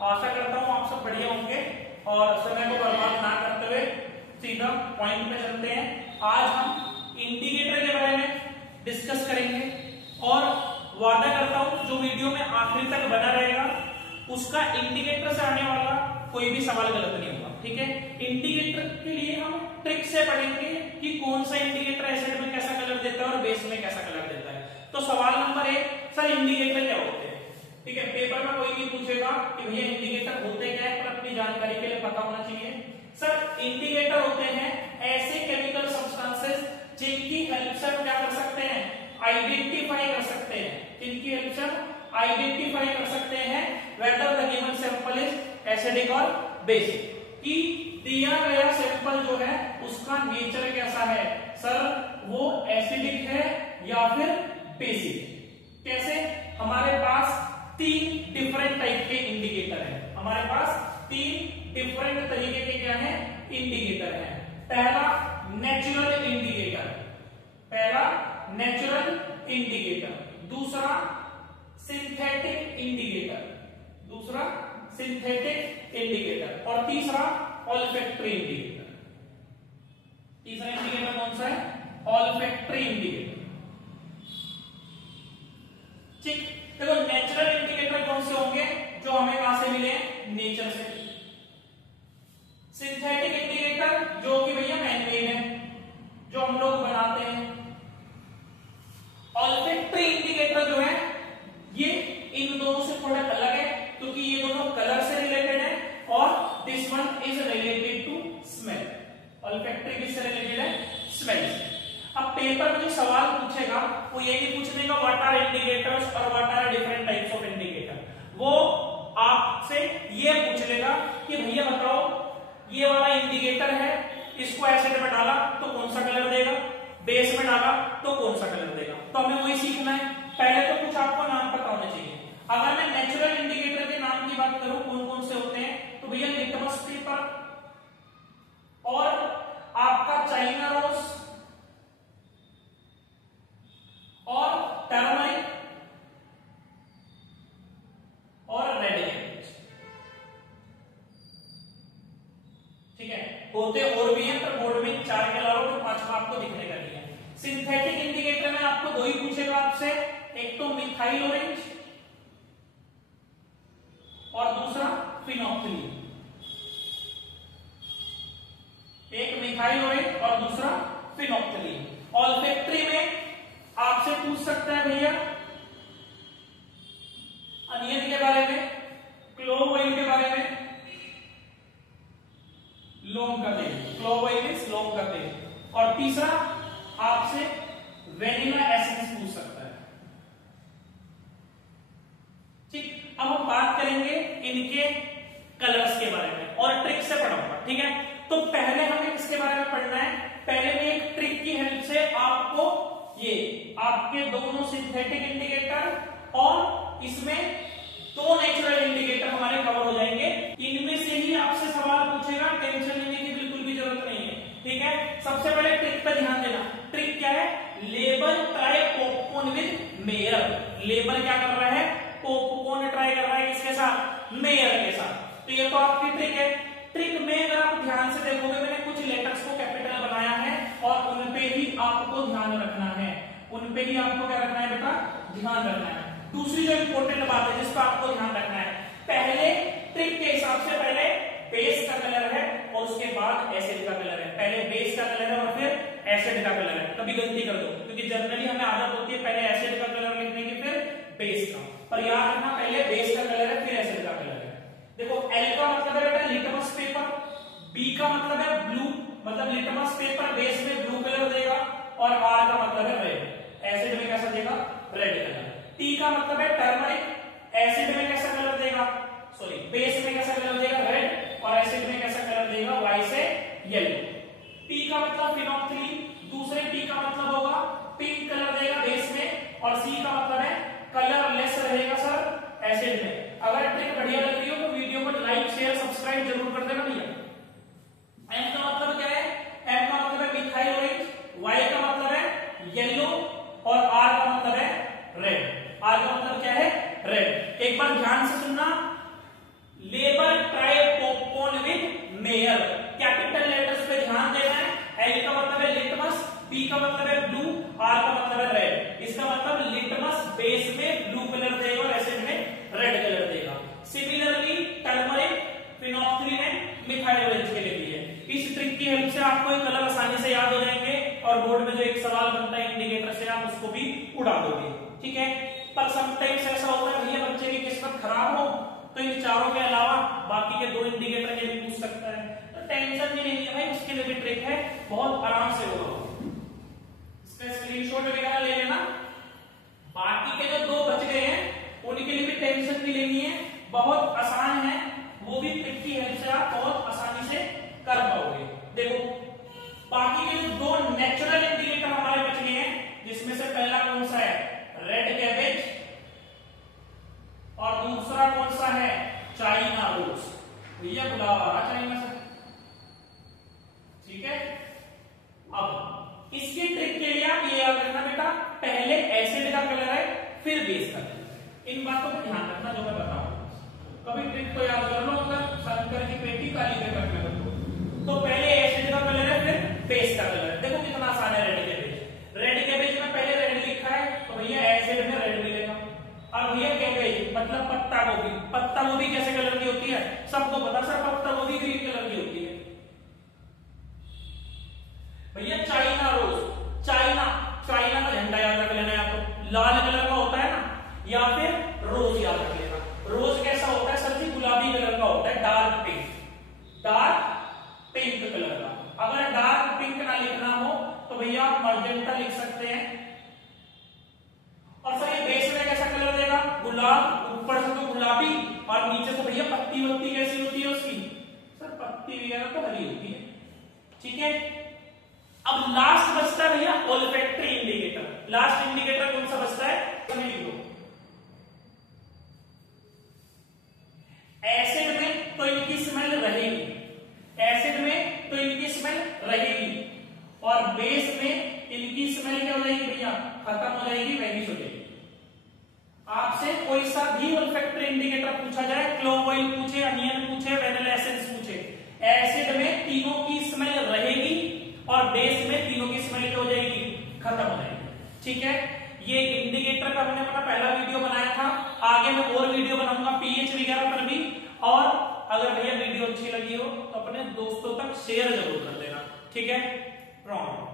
आशा करता हूँ आप सब बढ़िया होंगे और समय को बर्बाद ना करते हुए सीधा पॉइंट पे चलते हैं। आज हम इंडिकेटर के बारे में डिस्कस करेंगे और वादा करता हूँ जो वीडियो में आखिरी तक बना रहेगा उसका इंडिकेटर से आने वाला कोई भी सवाल गलत नहीं होगा। ठीक है, इंडिकेटर के लिए हम ट्रिक से पढ़ेंगे कि कौन सा इंडिकेटर एसिड में कैसा कलर देता है और बेस में कैसा कलर देता है। तो सवाल नंबर 1, सर इंडिकेटर क्या होते हैं? ठीक है, पेपर में कोई भी पूछेगा कि भैया इंडिकेटर होते क्या है, पर अपनी जानकारी के लिए पता होना चाहिए। सर इंडिकेटर होते हैं ऐसे केमिकल सब्सटेंसेस जिनकी हेल्प से हम क्या कर सकते हैं, आइडेंटिफाई कर सकते हैं, जिनकी हेल्प से हम आइडेंटिफाई कर सकते हैं whether the given sample is acidic और बेसिक, कि दिया गया सैंपल जो है उसका नेचर कैसा है, सर वो एसिडिक है या फिर बेसिक। कैसे? हमारे पास 3 डिफरेंट टाइप के इंडिकेटर हैं, हमारे पास 3 डिफरेंट तरीके के क्या है इंडिकेटर हैं। पहला नेचुरल इंडिकेटर, पहला नेचुरल इंडिकेटर, दूसरा सिंथेटिक इंडिकेटर, दूसरा सिंथेटिक इंडिकेटर और तीसरा ऑल्फैक्टरी इंडिकेटर। तीसरा इंडिकेटर कौन सा है? Olfactory indicator. ठीक, देखो नेचुरल इंडिकेटर कौन से होंगे? जो हमें कहां से मिले? नेचर से। सिंथेटिक इंडिकेटर जो कि भैया मैनमेड है, जो हम लोग बनाते हैं। ऑल्फैक्टरी इंडिकेटर जो है ये इन दोनों से थोड़ा अलग है क्योंकि ये दोनों कलर से रिलेटेड है और this one is related to smell. Olfactory किससे रिलेटेड है? स्मेल से। अब पेपर में जो सवाल पूछेगा वो ये नहीं पूछने का व्हाट आर इंडिकेटर्स और what are different types of indicator, वो आपसे ये पूछ लेगा कि भैया बताओ ये वाला इंडिकेटर है, इसको एसिड में डाला तो कौन सा कलर देगा, बेस में डाला तो कौन सा कलर देगा। तो हमें वही सीखना है। पहले तो कुछ आपको नाम पता होने चाहिए। अगर मैं नेचुरल इंडिकेटर के नाम की बात करूं कौन कौन से होते हैं, तो भैया लिटमस पेपर और आपका चाइना रोज और टर्मरिक और रेड कैरेट। ठीक है, होते और भी हैं पर बोर्ड में 4 के अलावा तो 5 आपको दिखने का नहीं है। सिंथेटिक इंडिकेटर में आपको 2 ही पूछेगा आपसे, एक तो मिथाइल ऑरेंज और दूसरा फिनोक्सिलिन। एक मिथाइल ऑरेंज और दूसरा फिनोक्सिलिन। ऑल्फैक्टरी में आपसे पूछ सकता है भैया अनियन के बारे में, क्लोव ऑयल के बारे में, लौंग का तेल, क्लोव ऑयल मींस लौंग का तेल, और तीसरा आपसे वेनिला एसेंस पूछ सकता है। ठीक, अब हम बात करेंगे इनके कलर्स के बारे में और ट्रिक से पढ़ाऊंगा। ठीक है, तो पहले हमें किसके बारे में पढ़ना है? पहले में एक ट्रिक की हेल्प से आपको ये आपके दोनों सिंथेटिक इंडिकेटर और इसमें 2 नेचुरल इंडिकेटर हमारे कवर हो जाएंगे। इनमें से ही आपसे सवाल पूछेगा, टेंशन लेने की बिल्कुल भी जरूरत नहीं है। ठीक है, सबसे पहले ट्रिक पर ध्यान देना। ट्रिक क्या है? Label try popcorn with mayor. Label क्या कर रहा है? पॉपकॉर्न ट्राई कर रहा है किसके साथ? मेयर के साथ। तो ये तो आपकी ट्रिक है। ट्रिक में अगर आप ध्यान से देखोगे मैंने कुछ लेटर्स को कैपिटल बनाया है और उनपे ही आपको ध्यान रखना है, उनपे ही आपको क्या रखना है बेटा? ध्यान रखना है। दूसरी जो इंपॉर्टेंट बात है जिसका आपको ध्यान रखना है, पहले ट्रिक के हिसाब से पहले बेस का कलर है और उसके बाद एसिड का कलर है। पहले बेस का कलर है और फिर एसिड का कलर है। कभी गलती कर दो क्योंकि जनरली हमें आदत होती है पहले एसिड का कलर लिखने की फिर बेस का, पर याद रखना पहले बेस का कलर है फिर एसिड का कलर है। देखो एल का मतलब है बेटा लिटमस पेपर, बी का मतलब है ब्लू, मतलब लिटमस पेपर बेस में ब्लू कलर देगा और आर का मतलब है रेड, एसिड में कैसा देगा? Red colour. टी का मतलब है टर्मरिक, एसिड में कैसा कलर देगा? सॉरी बेस में कैसा कलर देगा? रेड, और एसिड में कैसा कलर देगा? वाई से येलो। पी का मतलब फिनोक्सिलिन, दूसरे पी का मतलब होगा पिंक कलर देगा बेस में, और सी का मतलब है कलरलेस रहेगा सर एसिड में। अगर ट्रिक बढ़िया लग रही हो तो वीडियो को लाइक शेयर सब्सक्राइब जरूर कर देना भैया। एम का मतलब क्या है? एम का मतलब है मिथाइल ऑरेंज, वाई का मतलब है येलो और आर का मतलब है रेड। आर का मतलब क्या है? रेड। एक बार ध्यान से सुनना, बहुत आसान है, वो भी ट्रिक की हेल्प से आप बहुत आसानी से कर पाओगे। देखो बाकी के जो दो नेचुरल इंडिकेटर हमारे बच गए हैं, जिसमें से पहला कौन सा है, रेड कैबेज, और दूसरा कौन सा है, चाइना रोज। भैया गुलाब आ रहा चाइना से, ठीक है। अब इसकी ट्रिक के लिए आप ये याद रखना बेटा, पहले एसिड का कलर है फिर बेस का कलर है। इन बातों पर ध्यान रखना जो मैं बताऊंगा। कभी ट्रिक को याद कर लो, अगर शंकर की पेटी काली के कट में तो पहले एसिड का कलर है फिर बेस का कलर है। देखो कितना आसान है। रेड कैबेज, रेड कैबेज में पहले रेड लिखा है तो भैया एसिड में रेड मिलेगा। और भैया कैबेज मतलब पत्ता गोभी, पत्ता गोभी कैसे कलर की होती है सबको पता, सर पत्ता गोभी ग्रीन कलर की होती है। भैया चाइना रोज, चाइना, चाइना का झंडा याद रख लेना, या तो लाल कलर का होता है ना, या फिर रोज याद रख लेना। रोज कैसा होता है सर जी, गुलाबी कलर का होता है, dark pink, dark pink colour का। अगर डार्क पिंक ना लिखना हो तो भैया आप मर्जेंटा लिख सकते हैं। और सर ये बेस में कैसा कलर देगा, गुलाब, ऊपर से तो गुलाबी और नीचे से भैया पत्ती वत्ती कैसी होती है उसकी, सर पत्ती वगैरह तो हरी होती है, ठीक है। अब लास्ट बचता है भैया ओल्फैक्टरी इंडिकेटर। लास्ट इंडिकेटर कौन सा बचता है, लिख दो। एसिड में तो इनकी स्मेल रहेगी, एसिड में तो इनकी स्मेल रहेगी, और बेस में इनकी स्मेल क्या हो जाएगी भैया, खत्म हो जाएगी, वैनिश हो जाएगी। आपसे कोई सा भी ओल्फैक्टरी इंडिकेटर पूछा जाए, क्लोव ऑयल पूछे, अनियन पूछे, वेनिला एसेंस पूछे, एसिड में तीनों की स्मेल रहेगी और बेस में तीनों की स्मेल क्या हो जाएगी, खत्म हो जाएगी, ठीक है। ये इंडिकेटर का मैंने अपना पहला वीडियो बनाया था, आगे मैं और वीडियो बनाऊंगा पीएच वगैरह पर भी। और अगर भैया वीडियो अच्छी लगी हो तो अपने दोस्तों तक शेयर जरूर कर देना, ठीक है। प्रॉब्लम